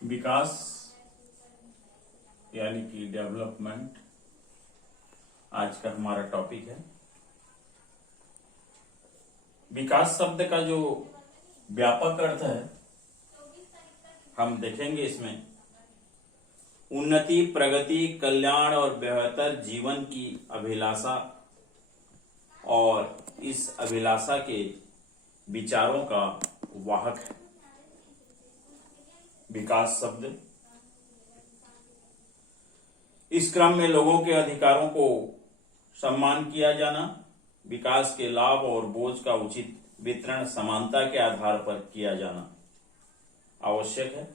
विकास यानी कि डेवलपमेंट आज का हमारा टॉपिक है। विकास शब्द का जो व्यापक अर्थ है हम देखेंगे इसमें उन्नति, प्रगति, कल्याण और बेहतर जीवन की अभिलाषा और इस अभिलाषा के विचारों का वाहक है विकास शब्द। इस क्रम में लोगों के अधिकारों को सम्मान किया जाना, विकास के लाभ और बोझ का उचित वितरण समानता के आधार पर किया जाना आवश्यक है।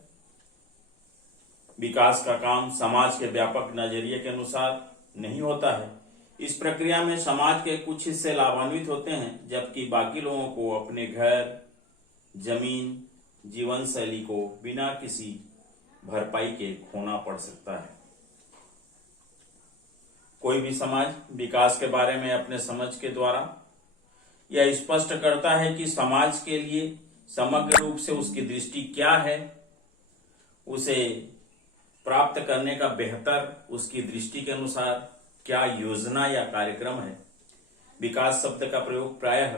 विकास का काम समाज के व्यापक नजरिए के अनुसार नहीं होता है। इस प्रक्रिया में समाज के कुछ हिस्से लाभान्वित होते हैं, जबकि बाकी लोगों को अपने घर, जमीन, जीवन शैली को बिना किसी भरपाई के खोना पड़ सकता है। कोई भी समाज विकास के बारे में अपने समझ के द्वारा यह स्पष्ट करता है कि समाज के लिए समग्र रूप से उसकी दृष्टि क्या है, उसे प्राप्त करने का बेहतर उसकी दृष्टि के अनुसार क्या योजना या कार्यक्रम है। विकास शब्द का प्रयोग प्रायः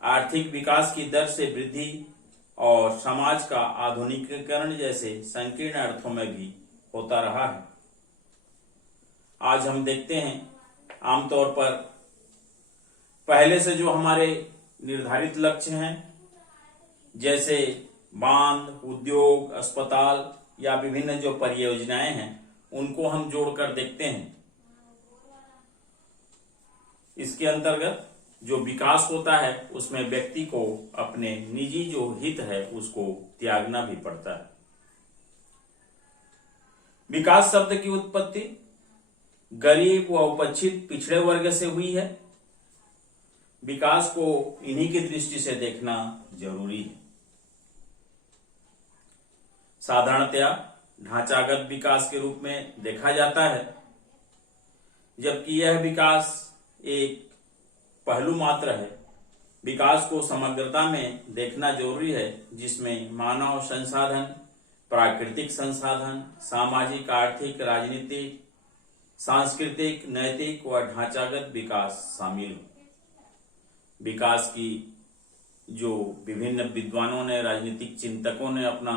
आर्थिक विकास की दर से वृद्धि और समाज का आधुनिकीकरण जैसे संकीर्ण अर्थों में भी होता रहा है। आज हम देखते हैं आमतौर पर पहले से जो हमारे निर्धारित लक्ष्य हैं, जैसे बांध, उद्योग, अस्पताल या विभिन्न जो परियोजनाएं हैं, उनको हम जोड़कर देखते हैं। इसके अंतर्गत जो विकास होता है उसमें व्यक्ति को अपने निजी जो हित है उसको त्यागना भी पड़ता है। विकास शब्द की उत्पत्ति गरीब व उपेक्षित पिछड़े वर्ग से हुई है। विकास को इन्हीं की दृष्टि से देखना जरूरी है। साधारणतया ढांचागत विकास के रूप में देखा जाता है, जबकि यह विकास एक पहलू मात्र है। विकास को समग्रता में देखना जरूरी है, जिसमें मानव संसाधन, प्राकृतिक संसाधन, सामाजिक, आर्थिक, राजनीतिक, सांस्कृतिक, नैतिक व ढांचागत विकास शामिल हो। विकास की जो विभिन्न विद्वानों ने, राजनीतिक चिंतकों ने अपना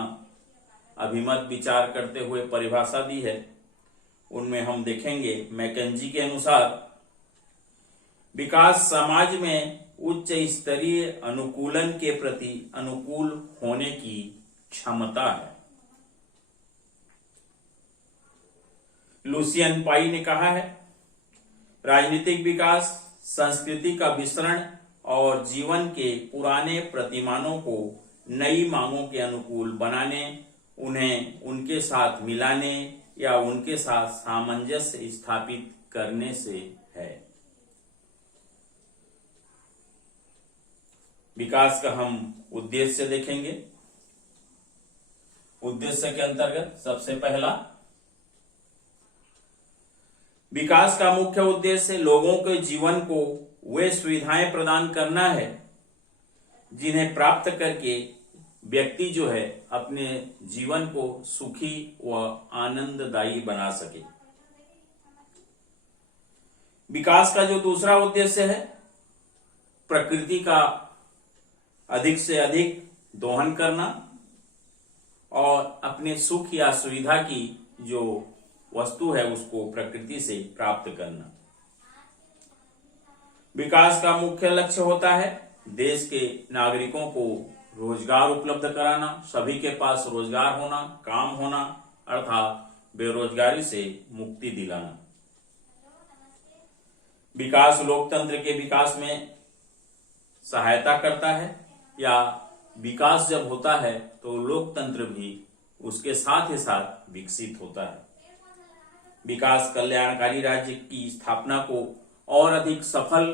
अभिमत विचार करते हुए परिभाषा दी है, उनमें हम देखेंगे मैकेंजी के अनुसार विकास समाज में उच्च स्तरीय अनुकूलन के प्रति अनुकूल होने की क्षमता है। लुसियन पाई ने कहा है, राजनीतिक विकास संस्कृति का विसरण और जीवन के पुराने प्रतिमानों को नई मांगों के अनुकूल बनाने, उन्हें उनके साथ मिलाने या उनके साथ सामंजस्य स्थापित करने से है। विकास का हम उद्देश्य देखेंगे। उद्देश्य के अंतर्गत सबसे पहला, विकास का मुख्य उद्देश्य लोगों के जीवन को वे सुविधाएं प्रदान करना है जिन्हें प्राप्त करके व्यक्ति जो है अपने जीवन को सुखी व आनंददायी बना सके। विकास का जो दूसरा उद्देश्य है, प्रकृति का अधिक से अधिक दोहन करना और अपने सुख या सुविधा की जो वस्तु है उसको प्रकृति से प्राप्त करना। विकास का मुख्य लक्ष्य होता है देश के नागरिकों को रोजगार उपलब्ध कराना, सभी के पास रोजगार होना, काम होना, अर्थात बेरोजगारी से मुक्ति दिलाना। विकास लोकतंत्र के विकास में सहायता करता है, या विकास जब होता है तो लोकतंत्र भी उसके साथ ही साथ विकसित होता है। विकास कल्याणकारी राज्य की स्थापना को और अधिक सफल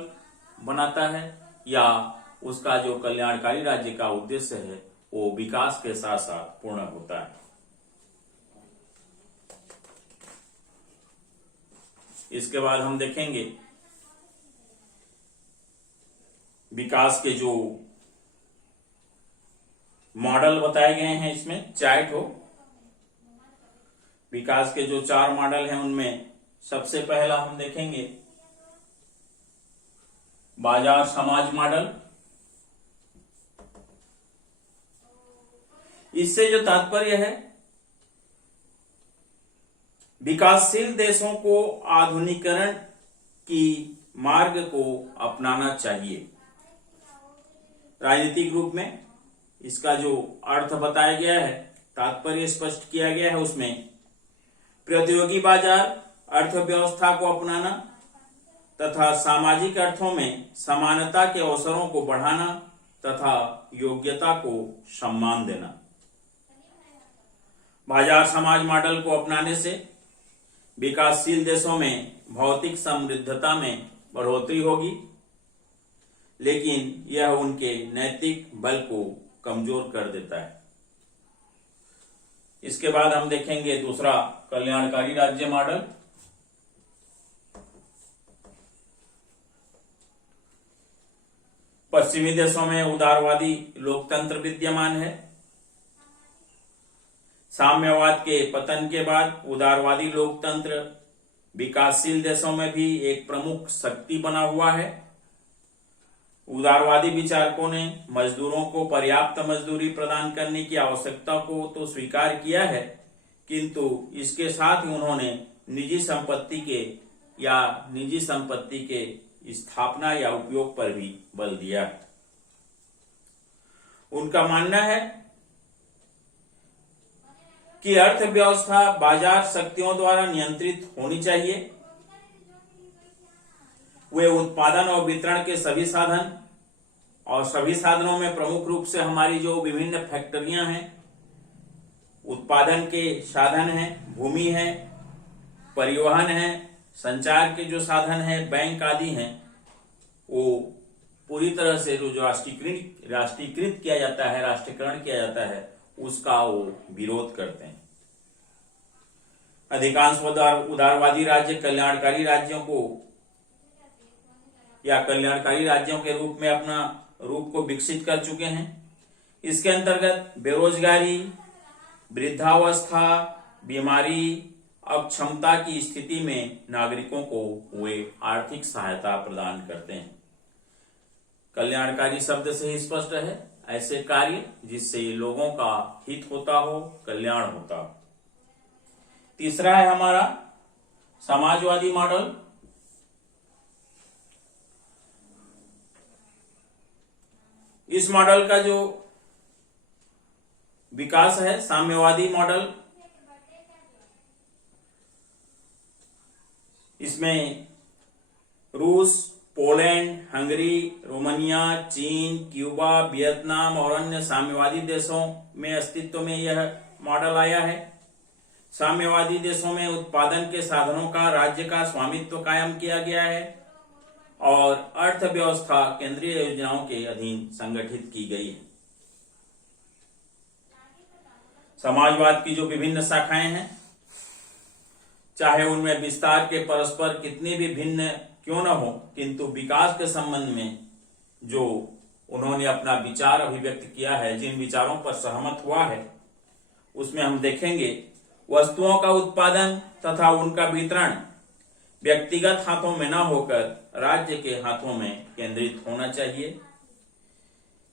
बनाता है, या उसका जो कल्याणकारी राज्य का उद्देश्य है वो विकास के साथ साथ पूर्ण होता है। इसके बाद हम देखेंगे विकास के जो मॉडल बताए गए हैं, इसमें चार्ट हो। विकास के जो 4 मॉडल हैं उनमें सबसे पहला हम देखेंगे बाजार समाज मॉडल। इससे जो तात्पर्य है, विकासशील देशों को आधुनिकीकरण की मार्ग को अपनाना चाहिए। राजनीतिक रूप में इसका जो अर्थ बताया गया है, तात्पर्य स्पष्ट किया गया है, उसमें प्रतियोगी बाजार अर्थव्यवस्था को अपनाना तथा सामाजिक अर्थों में समानता के अवसरों को बढ़ाना तथा योग्यता को सम्मान देना। बाजार समाज मॉडल को अपनाने से विकासशील देशों में भौतिक समृद्धता में बढ़ोतरी होगी, लेकिन यह उनके नैतिक बल को कमजोर कर देता है। इसके बाद हम देखेंगे दूसरा कल्याणकारी राज्य मॉडल। पश्चिमी देशों में उदारवादी लोकतंत्र विद्यमान है। साम्यवाद के पतन के बाद उदारवादी लोकतंत्र विकासशील देशों में भी एक प्रमुख शक्ति बना हुआ है। उदारवादी विचारकों ने मजदूरों को पर्याप्त मजदूरी प्रदान करने की आवश्यकता को तो स्वीकार किया है, किंतु इसके साथ ही उन्होंने निजी संपत्ति के स्थापना या उपयोग पर भी बल दिया है। उनका मानना है कि अर्थव्यवस्था बाजार शक्तियों द्वारा नियंत्रित होनी चाहिए। वे उत्पादन और वितरण के सभी साधन, और सभी साधनों में प्रमुख रूप से हमारी जो विभिन्न फैक्ट्रियां हैं, उत्पादन के साधन हैं, भूमि है, परिवहन है, संचार के जो साधन हैं, बैंक आदि हैं, वो पूरी तरह से जो राष्ट्रीयकृत किया जाता है, राष्ट्रीयकरण किया जाता है, उसका वो विरोध करते हैं। अधिकांश उदारवादी राज्य कल्याणकारी राज्यों को या कल्याणकारी राज्यों के रूप में अपना रूप को विकसित कर चुके हैं। इसके अंतर्गत बेरोजगारी, वृद्धावस्था, बीमारी, अक्षमता की स्थिति में नागरिकों को वे आर्थिक सहायता प्रदान करते हैं। कल्याणकारी शब्द से ही स्पष्ट है, ऐसे कार्य जिससे लोगों का हित होता हो, कल्याण होता हो। तीसरा है हमारा समाजवादी मॉडल। इस मॉडल का जो विकास है, साम्यवादी मॉडल, इसमें रूस, पोलैंड, हंगरी, रोमानिया, चीन, क्यूबा, वियतनाम और अन्य साम्यवादी देशों में अस्तित्व में यह मॉडल आया है। साम्यवादी देशों में उत्पादन के साधनों का राज्य का स्वामित्व कायम किया गया है और अर्थव्यवस्था केंद्रीय योजनाओं के अधीन संगठित की गई है। समाजवाद की जो विभिन्न शाखाएं हैं, चाहे उनमें विस्तार के परस्पर कितने भी भिन्न क्यों न हो, किंतु विकास के संबंध में जो उन्होंने अपना विचार अभिव्यक्त किया है, जिन विचारों पर सहमत हुआ है, उसमें हम देखेंगे वस्तुओं का उत्पादन तथा उनका वितरण व्यक्तिगत हाथों में न होकर राज्य के हाथों में केंद्रित होना चाहिए।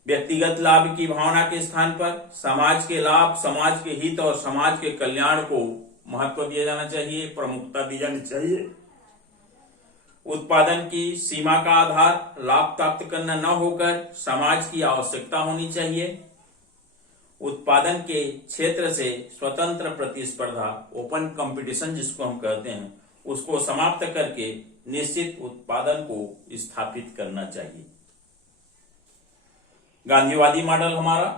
व्यक्तिगत लाभ की भावना के स्थान पर समाज के लाभ, समाज के हित और समाज के कल्याण को महत्व दिया जाना चाहिए, प्रमुखता दी जानी चाहिए। उत्पादन की सीमा का आधार लाभ प्राप्त करना न होकर समाज की आवश्यकता होनी चाहिए। उत्पादन के क्षेत्र से स्वतंत्र प्रतिस्पर्धा, ओपन कंपटीशन जिसको हम कहते हैं, उसको समाप्त करके निश्चित उत्पादन को स्थापित करना चाहिए। गांधीवादी मॉडल हमारा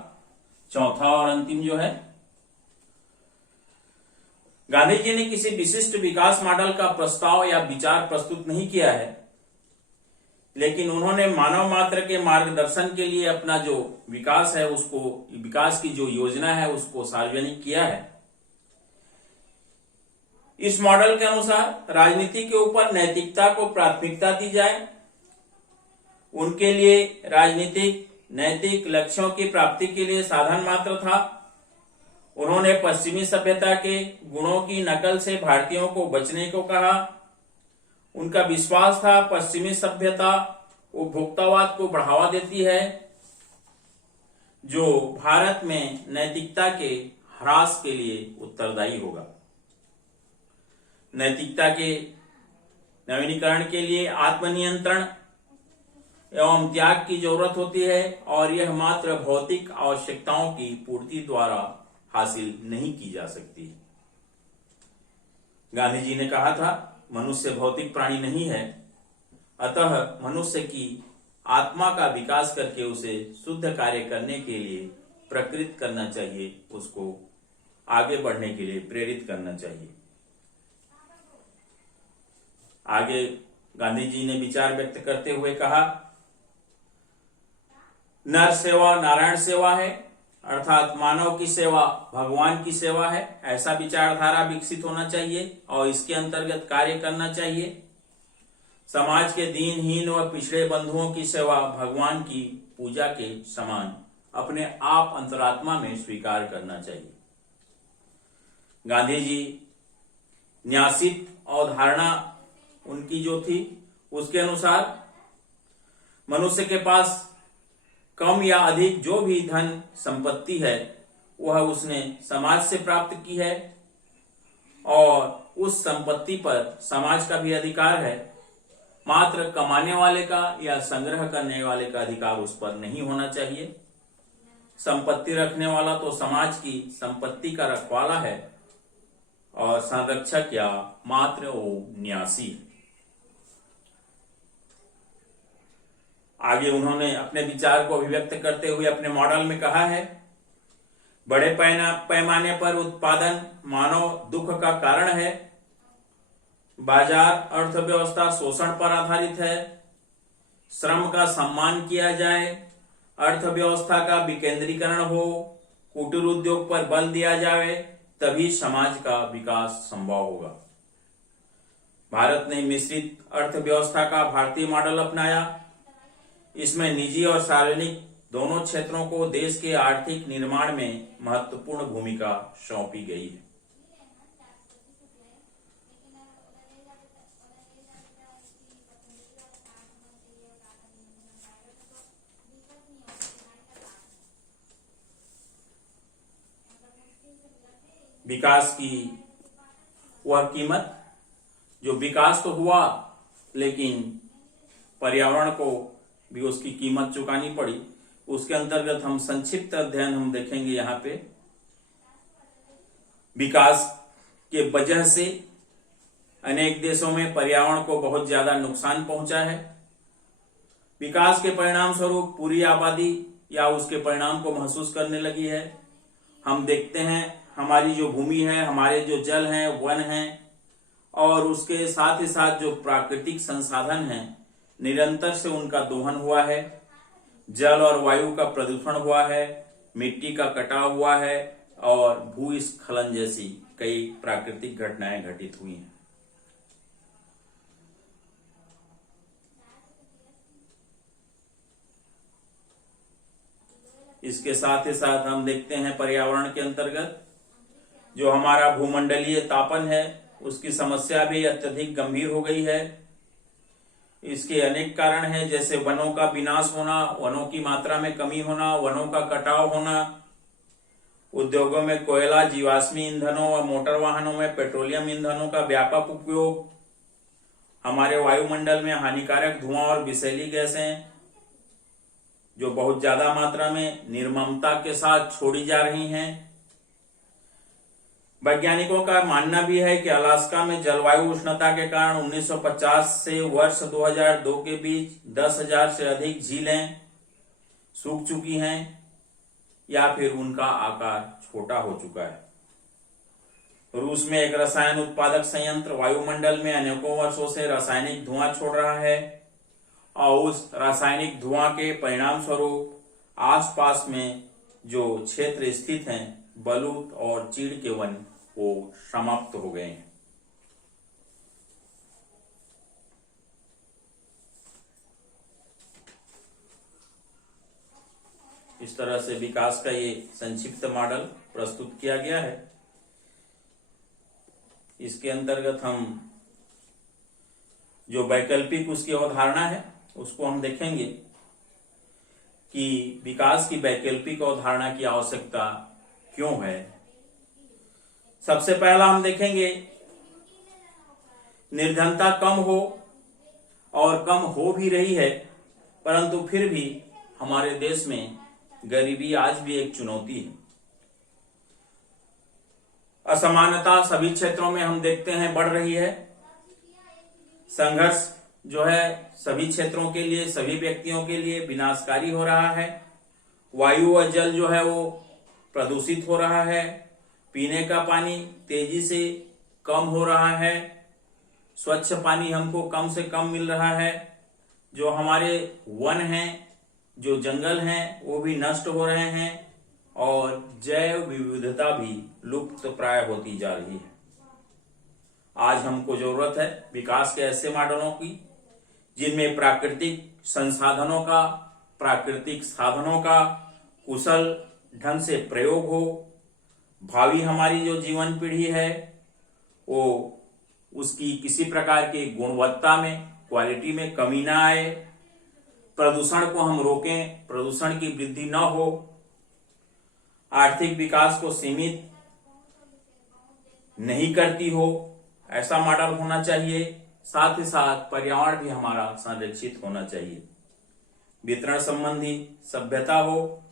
चौथा और अंतिम जो है, गांधी जी ने किसी विशिष्ट विकास मॉडल का प्रस्ताव या विचार प्रस्तुत नहीं किया है, लेकिन उन्होंने मानव मात्र के मार्गदर्शन के लिए अपना जो विकास है, उसको, विकास की जो योजना है, उसको सार्वजनिक किया है। इस मॉडल के अनुसार राजनीति के ऊपर नैतिकता को प्राथमिकता दी जाए। उनके लिए राजनीतिक नैतिक लक्ष्यों की प्राप्ति के लिए साधन मात्र था उन्होंने पश्चिमी सभ्यता के गुणों की नकल से भारतीयों को बचने को कहा। उनका विश्वास था पश्चिमी सभ्यता उपभोक्तावाद को बढ़ावा देती है, जो भारत में नैतिकता के ह्रास के लिए उत्तरदायी होगा। नैतिकता के नवीनीकरण के लिए आत्मनियंत्रण एवं त्याग की जरूरत होती है, और यह मात्र भौतिक आवश्यकताओं की पूर्ति द्वारा हासिल नहीं की जा सकती। गांधी जी ने कहा था, मनुष्य भौतिक प्राणी नहीं है, अतः मनुष्य की आत्मा का विकास करके उसे शुद्ध कार्य करने के लिए प्रकृत करना चाहिए, उसको आगे बढ़ने के लिए प्रेरित करना चाहिए। आगे गांधी जी ने विचार व्यक्त करते हुए कहा, नर सेवा नारायण सेवा है, अर्थात मानव की सेवा भगवान की सेवा है। ऐसा विचारधारा विकसित होना चाहिए और इसके अंतर्गत कार्य करना चाहिए। समाज के दीनहीन व पिछड़े बंधुओं की सेवा भगवान की पूजा के समान अपने आप अंतरात्मा में स्वीकार करना चाहिए। गांधी जी न्यासित अवधारणा उनकी जो थी, उसके अनुसार मनुष्य के पास कम या अधिक जो भी धन संपत्ति है वह उसने समाज से प्राप्त की है, और उस संपत्ति पर समाज का भी अधिकार है। मात्र कमाने वाले का या संग्रह करने वाले का अधिकार उस पर नहीं होना चाहिए। संपत्ति रखने वाला तो समाज की संपत्ति का रखवाला है, और संरक्षक या मात्र वो न्यासी है। आगे उन्होंने अपने विचार को अभिव्यक्त करते हुए अपने मॉडल में कहा है, बड़े पैमाने पर उत्पादन मानव दुख का कारण है। बाजार अर्थव्यवस्था शोषण पर आधारित है। श्रम का सम्मान किया जाए, अर्थव्यवस्था का विकेंद्रीकरण हो, कुटीर उद्योग पर बल दिया जाए, तभी समाज का विकास संभव होगा। भारत ने मिश्रित अर्थव्यवस्था का भारतीय मॉडल अपनाया। इसमें निजी और सार्वजनिक दोनों क्षेत्रों को देश के आर्थिक निर्माण में महत्वपूर्ण भूमिका सौंपी गई है। विकास की वह कीमत, जो विकास तो हुआ लेकिन पर्यावरण को भी उसकी कीमत चुकानी पड़ी, उसके अंतर्गत हम संक्षिप्त अध्ययन हम देखेंगे। यहाँ पे विकास के वजह से अनेक देशों में पर्यावरण को बहुत ज्यादा नुकसान पहुंचा है। विकास के परिणाम स्वरूप पूरी आबादी या उसके परिणाम को महसूस करने लगी है। हम देखते हैं हमारी जो भूमि है, हमारे जो जल हैं, वन हैं, और उसके साथ ही साथ जो प्राकृतिक संसाधन हैं, निरंतर से उनका दोहन हुआ है। जल और वायु का प्रदूषण हुआ है, मिट्टी का कटाव हुआ है, और भूस्खलन जैसी कई प्राकृतिक घटनाएं घटित हुई हैं। इसके साथ ही साथ हम देखते हैं पर्यावरण के अंतर्गत जो हमारा भूमंडलीय तापन है, उसकी समस्या भी अत्यधिक गंभीर हो गई है। इसके अनेक कारण हैं, जैसे वनों का विनाश होना, वनों की मात्रा में कमी होना, वनों का कटाव होना, उद्योगों में कोयला, जीवाश्मी ईंधनों और मोटर वाहनों में पेट्रोलियम ईंधनों का व्यापक उपयोग, हमारे वायुमंडल में हानिकारक धुआं और विषैली गैसें जो बहुत ज्यादा मात्रा में निर्ममता के साथ छोड़ी जा रही हैं। वैज्ञानिकों का मानना भी है कि अलास्का में जलवायु उष्णता के कारण 1950 से वर्ष 2002 के बीच 10,000 से अधिक झीलें सूख चुकी हैं या फिर उनका आकार छोटा हो चुका है। रूस में एक रसायन उत्पादक संयंत्र वायुमंडल में अनेकों वर्षों से रासायनिक धुआं छोड़ रहा है, और उस रासायनिक धुआं के परिणाम स्वरूप आसपास में जो क्षेत्र स्थित हैं, बलूत और चीड़ के वन, वो समाप्त हो गए हैं। इस तरह से विकास का ये संक्षिप्त मॉडल प्रस्तुत किया गया है। इसके अंतर्गत हम जो वैकल्पिक उसकी अवधारणा है उसको हम देखेंगे कि विकास की वैकल्पिक अवधारणा की आवश्यकता क्यों है। सबसे पहला हम देखेंगे, निर्धनता कम हो और कम हो भी रही है, परंतु फिर भी हमारे देश में गरीबी आज भी एक चुनौती है। असमानता सभी क्षेत्रों में हम देखते हैं बढ़ रही है। संघर्ष जो है सभी क्षेत्रों के लिए, सभी व्यक्तियों के लिए विनाशकारी हो रहा है। वायु और जल जो है वो प्रदूषित हो रहा है। पीने का पानी तेजी से कम हो रहा है। स्वच्छ पानी हमको कम से कम मिल रहा है। जो हमारे वन हैं, जो जंगल हैं, वो भी नष्ट हो रहे हैं और जैव विविधता भी लुप्त प्राय होती जा रही है। आज हमको जरूरत है विकास के ऐसे मॉडलों की जिनमें प्राकृतिक संसाधनों का, प्राकृतिक साधनों का कुशल ढंग से प्रयोग हो। भावी हमारी जो जीवन पीढ़ी है वो उसकी किसी प्रकार की गुणवत्ता में, क्वालिटी में कमी ना आए। प्रदूषण को हम रोकें, प्रदूषण की वृद्धि न हो। आर्थिक विकास को सीमित नहीं करती हो, ऐसा मॉडल होना चाहिए। साथ ही साथ पर्यावरण भी हमारा संरक्षित होना चाहिए। वितरण संबंधी सभ्यता हो।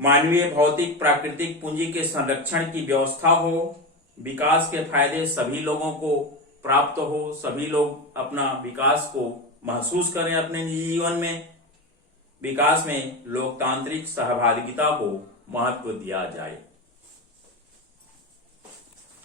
मानवीय भौतिक प्राकृतिक पूंजी के संरक्षण की व्यवस्था हो। विकास के फायदे सभी लोगों को प्राप्त हो। सभी लोग अपना विकास को महसूस करें अपने निजी जीवन में। विकास में लोकतांत्रिक सहभागिता को महत्व दिया जाए।